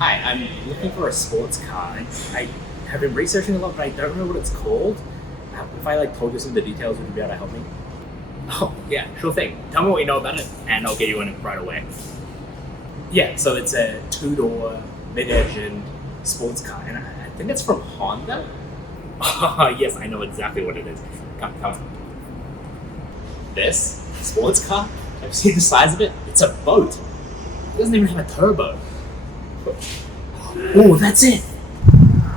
Hi, I'm looking for a sports car. I have been researching a lot, but I don't know what it's called. If I told you some of the details, would you be able to help me? Oh, yeah, sure thing. Tell me what you know about it, and I'll get you in it right away. Yeah, so it's a two-door, mid-engine sports car, and I think it's from Honda. Yes, I know exactly what it is. Come. This sports car? I've seen the size of it. It's a boat. It doesn't even have a turbo. Oh, that's it.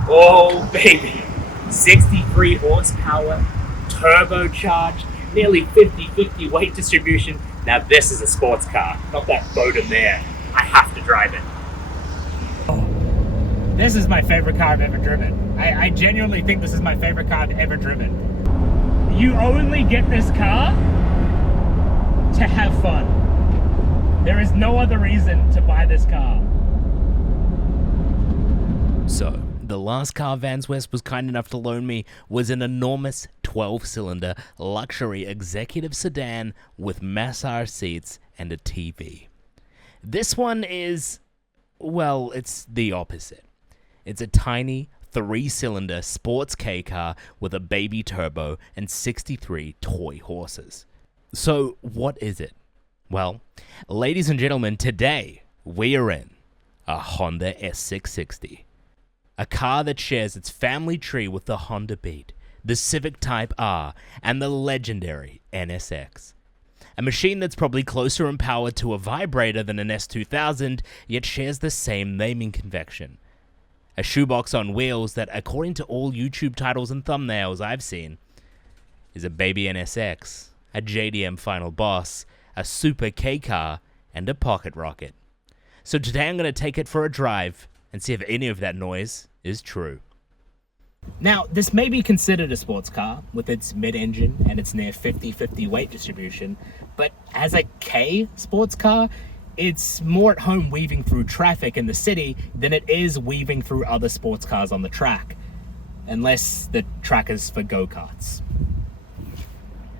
Oh, baby. 63 horsepower, turbocharged, nearly 50-50 weight distribution. Now this is a sports car, not that boat in there. I have to drive it. This is my favorite car I've ever driven. I genuinely think this is my favorite car I've ever driven. You only get this car to have fun. There is no other reason to buy this car. So, the last car VansWest was kind enough to loan me was an enormous 12-cylinder luxury executive sedan with massage seats and a TV. This one is, well, it's the opposite. It's a tiny 3-cylinder sports K car with a baby turbo and 63 toy horses. So, what is it? Well, ladies and gentlemen, today we are in a Honda S660. A car that shares its family tree with the Honda Beat, the Civic Type R, and the legendary NSX. A machine that's probably closer in power to a vibrator than an S2000, yet shares the same naming convention. A shoebox on wheels that, according to all YouTube titles and thumbnails I've seen, is a baby NSX, a JDM Final Boss, a Super K car, and a pocket rocket. So today I'm going to take it for a drive and see if any of that noise is true. Now, this may be considered a sports car with its mid-engine and its near 50-50 weight distribution, but as a K sports car, it's more at home weaving through traffic in the city than it is weaving through other sports cars on the track, unless the track is for go-karts.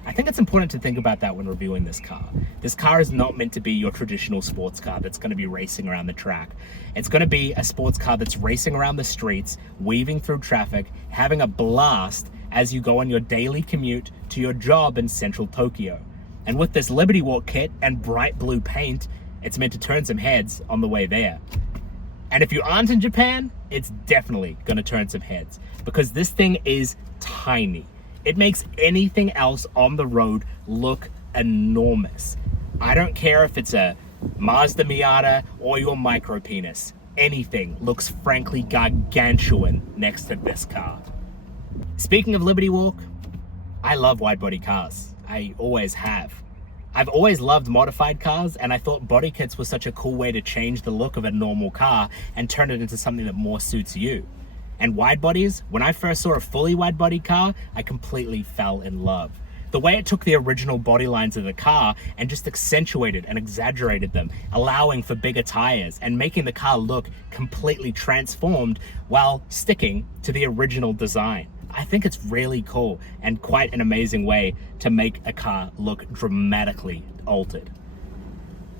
I think it's important to think about that when reviewing this car. This car is not meant to be your traditional sports car that's going to be racing around the track. It's going to be a sports car that's racing around the streets, weaving through traffic, having a blast as you go on your daily commute to your job in central Tokyo. And with this Liberty Walk kit and bright blue paint, it's meant to turn some heads on the way there. And if you aren't in Japan, it's definitely going to turn some heads, because this thing is tiny. It makes anything else on the road look enormous. I don't care if it's a Mazda Miata or your micro penis. Anything looks frankly gargantuan next to this car. Speaking of Liberty Walk, I love wide-body cars. I always have. I've always loved modified cars, and I thought body kits was such a cool way to change the look of a normal car and turn it into something that more suits you. And wide bodies, when I first saw a fully wide body car, I completely fell in love. The way it took the original body lines of the car and just accentuated and exaggerated them, allowing for bigger tires and making the car look completely transformed while sticking to the original design. I think it's really cool and quite an amazing way to make a car look dramatically altered.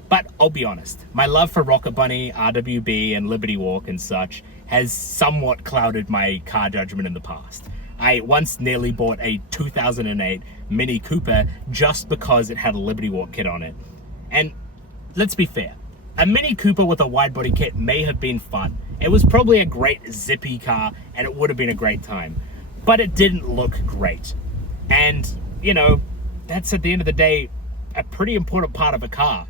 But I'll be honest, my love for Rocket Bunny, RWB, and Liberty Walk and such has somewhat clouded my car judgment in the past. I once nearly bought a 2008 Mini Cooper just because it had a Liberty Walk kit on it. And let's be fair, a Mini Cooper with a wide body kit may have been fun. It was probably a great zippy car and it would have been a great time, but it didn't look great. And, you know, that's at the end of the day, a pretty important part of a car.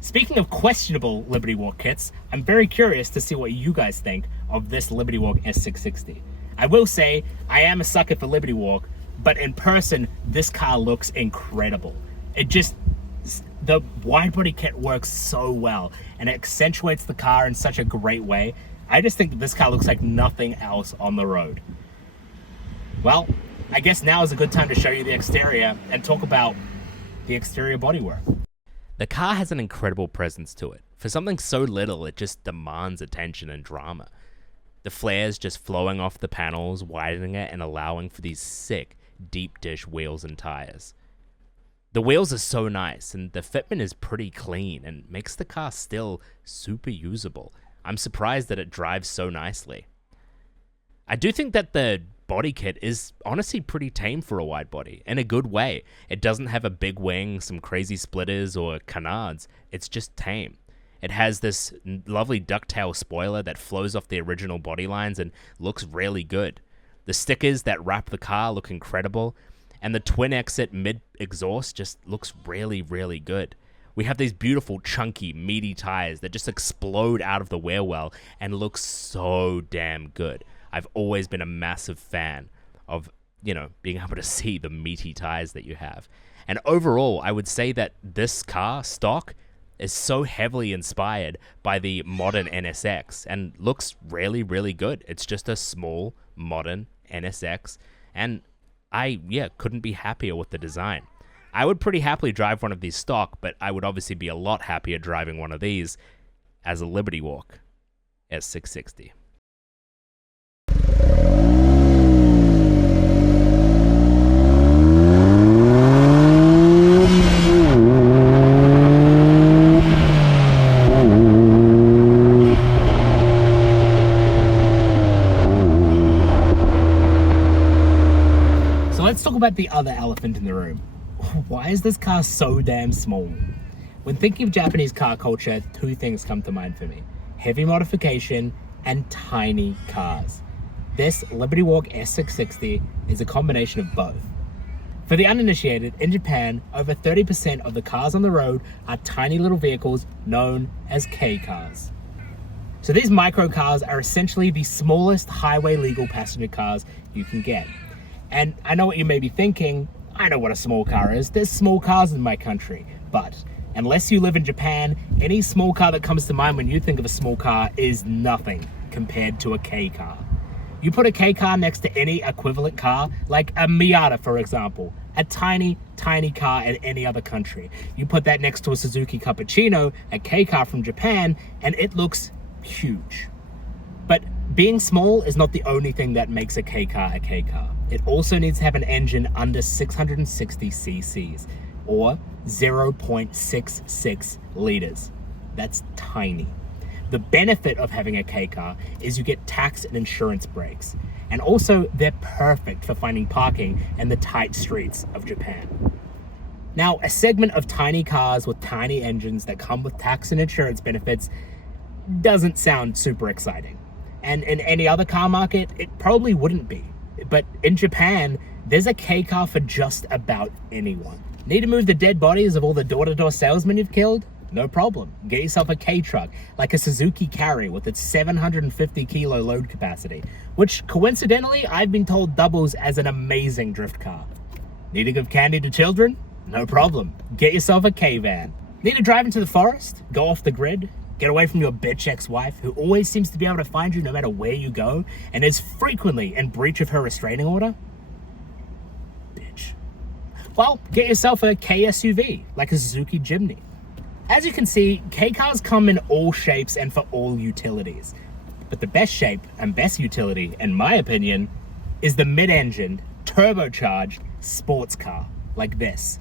Speaking of questionable Liberty Walk kits, I'm very curious to see what you guys think of this Liberty Walk S660. I will say, I am a sucker for Liberty Walk, but in person, this car looks incredible. The wide body kit works so well, and it accentuates the car in such a great way. I just think that this car looks like nothing else on the road. Well, I guess now is a good time to show you the exterior and talk about the exterior bodywork. The car has an incredible presence to it. For something so little, it just demands attention and drama. The flares just flowing off the panels, widening it and allowing for these sick, deep dish wheels and tires. The wheels are so nice, and the fitment is pretty clean and makes the car still super usable. I'm surprised that it drives so nicely. I do think that the body kit is honestly pretty tame for a wide body, in a good way. It doesn't have a big wing, some crazy splitters, or canards. It's just tame. It has this lovely ducktail spoiler that flows off the original body lines and looks really good. The stickers that wrap the car look incredible, and the twin exit mid exhaust just looks really, really good. We have these beautiful, chunky, meaty tires that just explode out of the wear well and look so damn good. I've always been a massive fan of, being able to see the meaty tires that you have. And overall, I would say that this car, stock, is so heavily inspired by the modern NSX and looks really, really good. It's just a small, modern NSX, and I couldn't be happier with the design. I would pretty happily drive one of these stock, but I would obviously be a lot happier driving one of these as a Liberty Walk S660. Let's talk about the other elephant in the room. Why is this car so damn small? When thinking of Japanese car culture, two things come to mind for me: heavy modification and tiny cars. This Liberty Walk S660 is a combination of both. For the uninitiated, in Japan, over 30% of the cars on the road are tiny little vehicles known as K cars. So these micro cars are essentially the smallest highway legal passenger cars you can get. And I know what you may be thinking, I know what a small car is, there's small cars in my country. But unless you live in Japan, any small car that comes to mind when you think of a small car is nothing compared to a K car. You put a K car next to any equivalent car, like a Miata for example, a tiny, tiny car in any other country. You put that next to a Suzuki Cappuccino, a K car from Japan, and it looks huge. But being small is not the only thing that makes a K car a K car. It also needs to have an engine under 660 cc's, or 0.66 liters. That's tiny. The benefit of having a K car is you get tax and insurance breaks. And also, they're perfect for finding parking in the tight streets of Japan. Now, a segment of tiny cars with tiny engines that come with tax and insurance benefits doesn't sound super exciting. And in any other car market, it probably wouldn't be. But in Japan, there's a K car for just about anyone. Need to move the dead bodies of all the door-to-door salesmen you've killed? No problem. Get yourself a K truck, like a Suzuki Carry with its 750 kilo load capacity, which coincidentally, I've been told doubles as an amazing drift car. Need to give candy to children? No problem. Get yourself a K-van. Need to drive into the forest? Go off the grid? Get away from your bitch ex-wife, who always seems to be able to find you no matter where you go, and is frequently in breach of her restraining order? Bitch. Well, get yourself a K SUV, like a Suzuki Jimny. As you can see, K cars come in all shapes and for all utilities. But the best shape and best utility, in my opinion, is the mid-engined, turbocharged sports car, like this,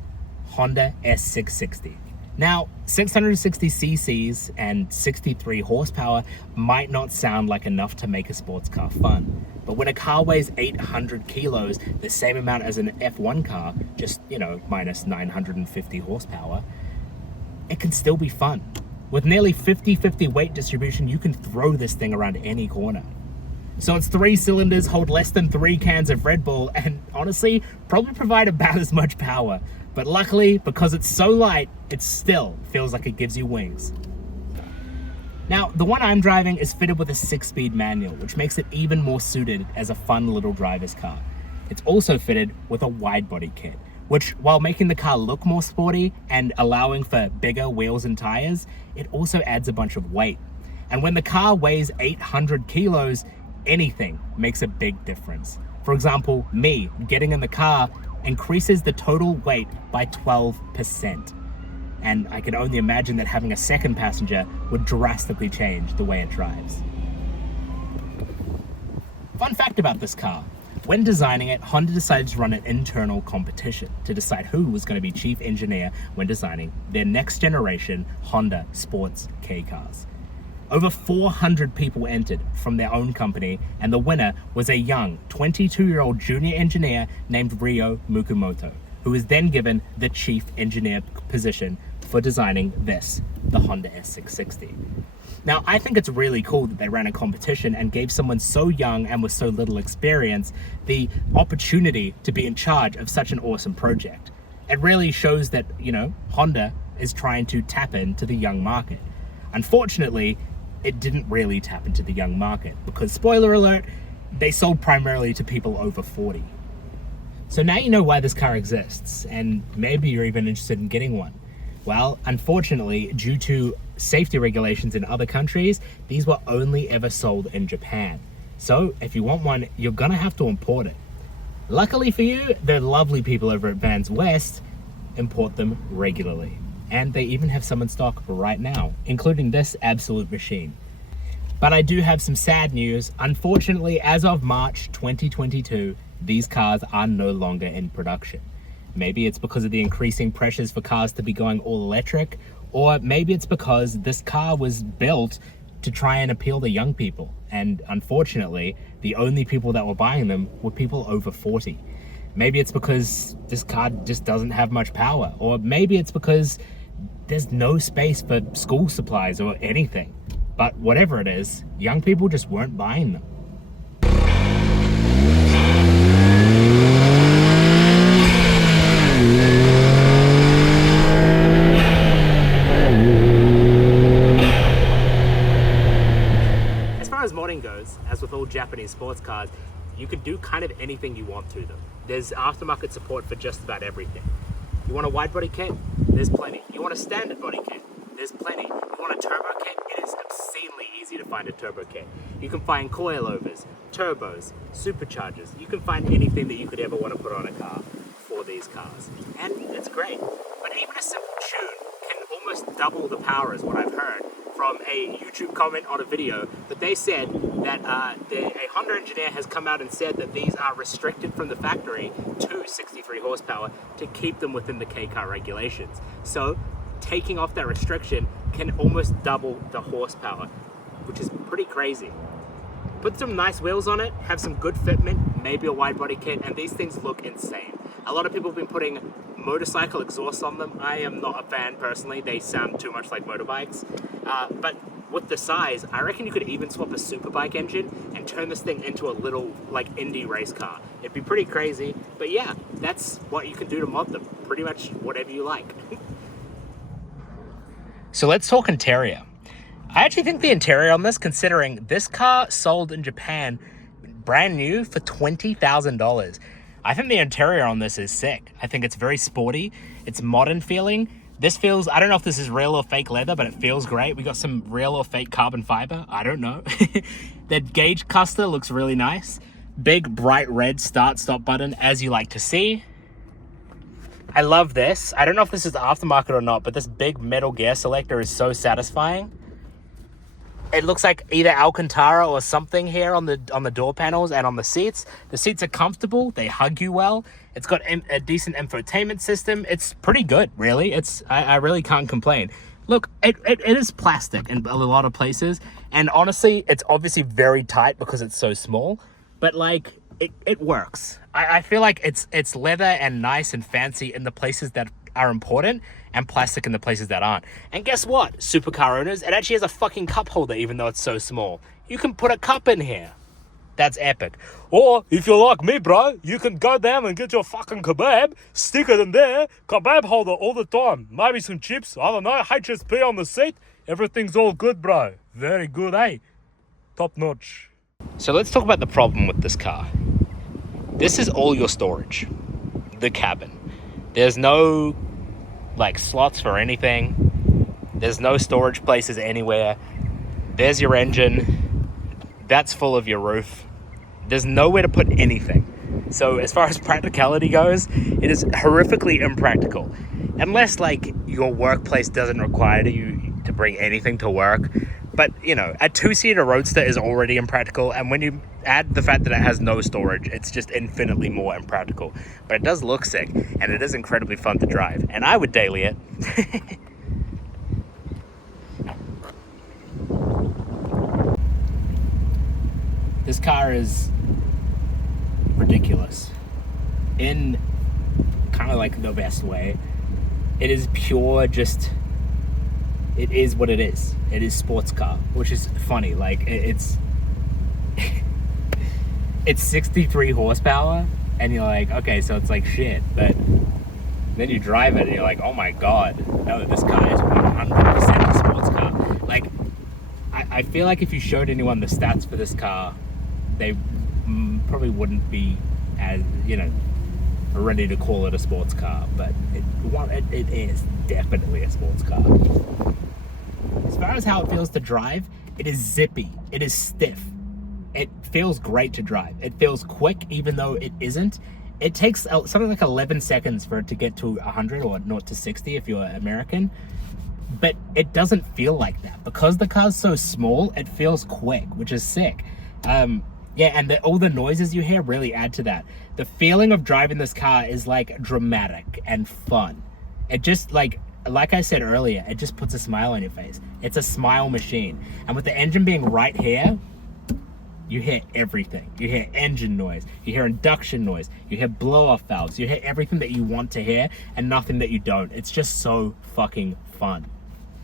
Honda S660. Now, 660 cc's and 63 horsepower might not sound like enough to make a sports car fun, but when a car weighs 800 kilos, the same amount as an F1 car, just, minus 950 horsepower, it can still be fun. With nearly 50-50 weight distribution, you can throw this thing around any corner. So its 3 cylinders hold less than 3 cans of Red Bull and honestly, probably provide about as much power. But luckily, because it's so light, it still feels like it gives you wings. Now, the one I'm driving is fitted with a 6-speed manual, which makes it even more suited as a fun little driver's car. It's also fitted with a wide-body kit, which, while making the car look more sporty and allowing for bigger wheels and tires, it also adds a bunch of weight. And when the car weighs 800 kilos, anything makes a big difference. For example, me getting in the car increases the total weight by 12%. And I can only imagine that having a second passenger would drastically change the way it drives. Fun fact about this car. When designing it, Honda decided to run an internal competition to decide who was going to be chief engineer when designing their next generation Honda sports K cars. Over 400 people entered from their own company, and the winner was a young 22-year-old junior engineer named Ryo Mukumoto, who was then given the chief engineer position for designing this, the Honda S660. Now, I think it's really cool that they ran a competition and gave someone so young and with so little experience the opportunity to be in charge of such an awesome project. It really shows that, Honda is trying to tap into the young market. Unfortunately, it didn't really tap into the young market because, spoiler alert, they sold primarily to people over 40. So now you know why this car exists, and maybe you're even interested in getting one. Well, unfortunately, due to safety regulations in other countries, these were only ever sold in Japan. So if you want one, you're gonna have to import it. Luckily for you, the lovely people over at VansWest import them regularly. And they even have some in stock right now, including this absolute machine. But I do have some sad news. Unfortunately, as of March 2022, these cars are no longer in production. Maybe it's because of the increasing pressures for cars to be going all electric, or maybe it's because this car was built to try and appeal to young people. And unfortunately, the only people that were buying them were people over 40. Maybe it's because this car just doesn't have much power, or maybe it's because there's no space for school supplies or anything. But whatever it is, young people just weren't buying them. As far as modding goes, as with all Japanese sports cars, you can do kind of anything you want to them. There's aftermarket support for just about everything. You want a wide body kit? There's plenty. You want a standard body kit? There's plenty. You want a turbo kit? It is obscenely easy to find a turbo kit. You can find coilovers, turbos, superchargers. You can find anything that you could ever want to put on a car for these cars. And it's great. But even a simple tune can almost double the power, is what I've heard from a YouTube comment on a video. But they said that a Honda engineer has come out and said that these are restricted from the factory to 63 horsepower to keep them within the K-car regulations. So taking off that restriction can almost double the horsepower, which is pretty crazy. Put some nice wheels on it, have some good fitment, maybe a wide body kit, and these things look insane. A lot of people have been putting motorcycle exhausts on them. I am not a fan personally, they sound too much like motorbikes. But with the size, I reckon you could even swap a superbike engine and turn this thing into a little like indie race car. It'd be pretty crazy, but yeah, that's what you can do to mod them. Pretty much whatever you like. So let's talk interior. I actually think the interior on this, considering this car sold in Japan brand new for $20,000. I think the interior on this is sick. I think it's very sporty. It's modern feeling. This feels, I don't know if this is real or fake leather, but it feels great. We got some real or fake carbon fiber. I don't know. The gauge cluster looks really nice. Big bright red start-stop button, as you like to see. I love this. I don't know if this is the aftermarket or not, but this big metal gear selector is so satisfying. It looks like either Alcantara or something here on the door panels and on the seats. The seats are comfortable. They hug you well. It's got a decent infotainment system. It's pretty good, really. I really can't complain. Look, it is plastic in a lot of places. And honestly, it's obviously very tight because it's so small. But like, it works. I feel like it's leather and nice and fancy in the places that are important and plastic in the places that aren't. And guess what, supercar owners? It actually has a fucking cup holder even though it's so small. You can put a cup in here. That's epic. Or, if you're like me, bro, you can go down and get your fucking kebab, stick it in there, kebab holder all the time. Maybe some chips, I don't know, HSP on the seat. Everything's all good, bro. Very good, eh? Top notch. So let's talk about the problem with this car. This is all your storage. The cabin. There's no like slots for anything. There's no storage places anywhere. There's your engine. That's full of your roof. There's nowhere to put anything. So as far as practicality goes, it is horrifically impractical. Unless like your workplace doesn't require you to bring anything to work. But you know, a two-seater Roadster is already impractical, and when you add the fact that it has no storage, it's just infinitely more impractical. But it does look sick, and it is incredibly fun to drive, and I would daily it. This car is ridiculous in kind of like the best way. It is pure, just, it is what it is. It is sports car, which is funny. Like, it's 63 horsepower, and you're like, okay, so it's like shit, but then you drive it and you're like, oh my god, no, this car is 100% a sports car. Like, I feel like if you showed anyone the stats for this car, they probably wouldn't be as, you know, ready to call it a sports car, but it is definitely a sports car. As far as how it feels to drive, it is zippy, it is stiff. It feels great to drive. It feels quick, even though it isn't. It takes something like 11 seconds for it to get to 100 or 0 to 60 if you're American. But it doesn't feel like that. Because the car's so small, it feels quick, which is sick. Yeah, and all the noises you hear really add to that. The feeling of driving this car is like dramatic and fun. It just like I said earlier, it just puts a smile on your face. It's a smile machine. And with the engine being right here, you hear everything. You hear engine noise, you hear induction noise, you hear blow-off valves, you hear everything that you want to hear and nothing that you don't. It's just so fucking fun.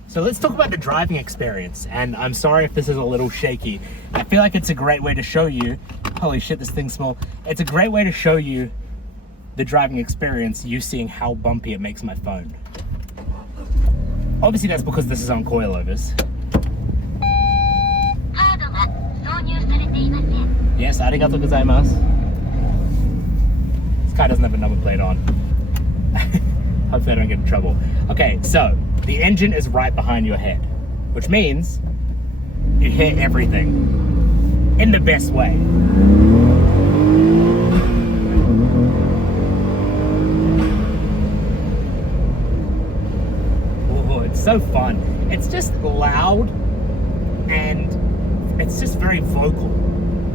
So let's talk about the driving experience, and I'm sorry if this is a little shaky. I feel like it's a great way to show you, holy shit, this thing's small. It's a great way to show you the driving experience, you seeing how bumpy it makes my phone. Obviously that's because this is on coilovers. Yes, arigatou gozaimasu. This car doesn't have a number plate on. Hopefully I don't get in trouble. Okay, so the engine is right behind your head, which means you hear everything in the best way. Oh, it's so fun. It's just loud and it's just very vocal.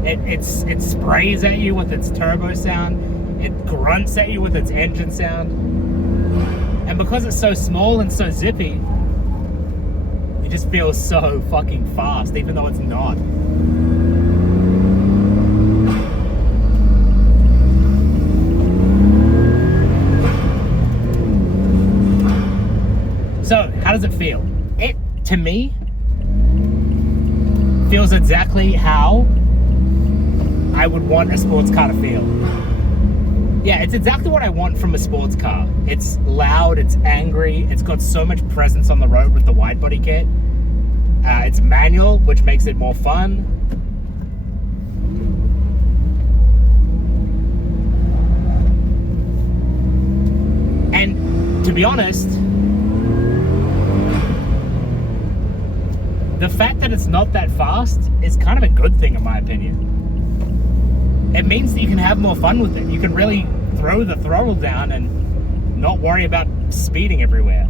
It sprays at you with its turbo sound. It grunts at you with its engine sound. And because it's so small and so zippy, it just feels so fucking fast, even though it's not. So, how does it feel? It, to me, feels exactly how I would want a sports car to feel. Yeah, it's exactly what I want from a sports car. It's loud, it's angry, it's got so much presence on the road with the Widebody kit. It's manual, which makes it more fun. And to be honest, the fact that it's not that fast is kind of a good thing in my opinion. It means that you can have more fun with it. You can really throw the throttle down and not worry about speeding everywhere.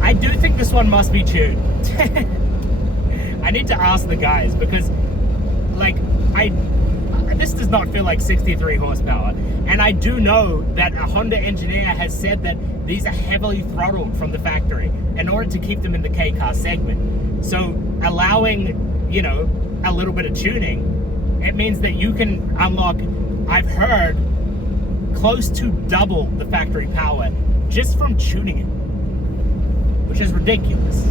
I do think this one must be tuned. I need to ask the guys because, like, this does not feel like 63 horsepower. And I do know that a Honda engineer has said that these are heavily throttled from the factory in order to keep them in the K-car segment. So allowing, you know, a little bit of tuning, it means that you can unlock, I've heard, close to double the factory power just from tuning it, which is ridiculous.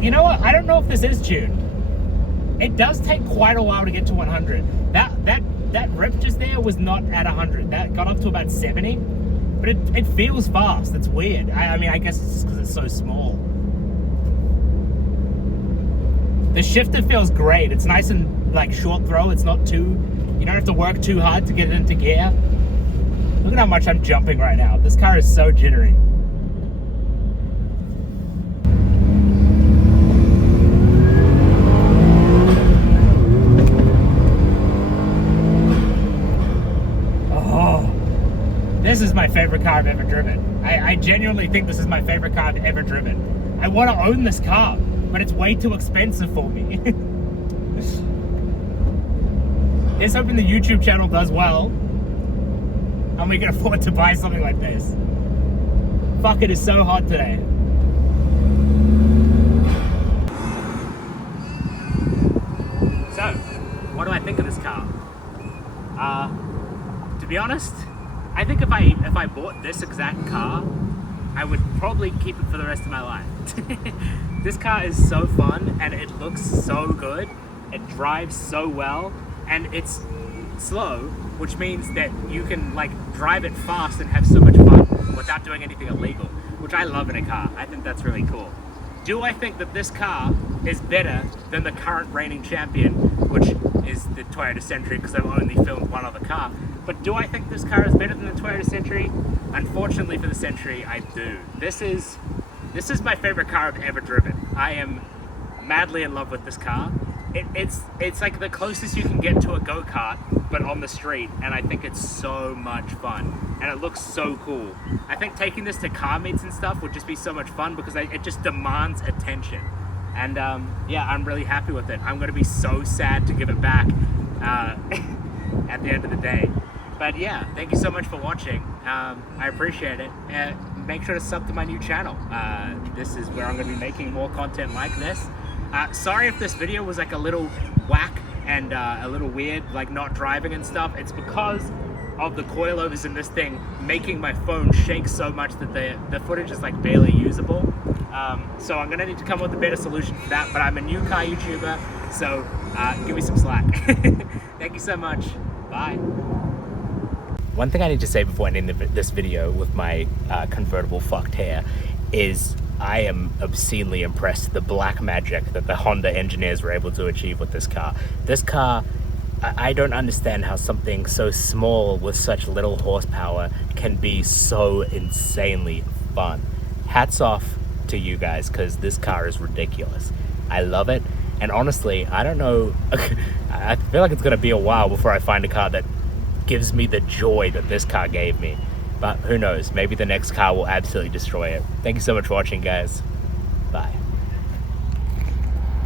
You know what? I don't know if this is tuned. It does take quite a while to get to 100. That rip just there was not at 100. That got up to about 70. But it feels fast. It's weird. I mean, I guess it's just because it's so small. The shifter feels great. It's nice and like short throw. It's not too, you don't have to work too hard to get it into gear. Look at how much I'm jumping right now. This car is so jittery. This is my favorite car I've ever driven. I genuinely think this is my favorite car I've ever driven. I want to own this car, but it's way too expensive for me. Here's hoping the YouTube channel does well, and we can afford to buy something like this. Fuck, it is so hot today. So, what do I think of this car? To be honest, I think if I bought this exact car, I would probably keep it for the rest of my life. This car is so fun and it looks so good. It drives so well and it's slow, which means that you can like drive it fast and have so much fun without doing anything illegal, which I love in a car. I think that's really cool. Do I think that this car is better than the current reigning champion, which is the Toyota Century, because I've only filmed one other car? But do I think this car is better than the Toyota Century? Unfortunately for the Century, I do. This is my favorite car I've ever driven. I am madly in love with this car. It's like the closest you can get to a go-kart, but on the street, and I think it's so much fun, and it looks so cool. I think taking this to car meets and stuff would just be so much fun because it just demands attention. And yeah, I'm really happy with it. I'm gonna be so sad to give it back at the end of the day. But yeah, thank you so much for watching. I appreciate it. Make sure to sub to my new channel. This is where I'm gonna be making more content like this. Sorry if this video was like a little whack and a little weird, like not driving and stuff. It's because of the coilovers in this thing making my phone shake so much that the footage is like barely usable. So I'm gonna need to come up with a better solution for that, but I'm a new car YouTuber, so give me some slack. Thank you so much. Bye. One thing I need to say before ending this video with my convertible fucked hair is I am obscenely impressed with the black magic that the Honda engineers were able to achieve with this car. This car, I don't understand how something so small with such little horsepower can be so insanely fun. Hats off to you guys, because this car is ridiculous. I love it, and honestly, I don't know, I feel like it's gonna be a while before I find a car that gives me the joy that this car gave me. But who knows, maybe the next car will absolutely destroy it. Thank you so much for watching, guys. Bye.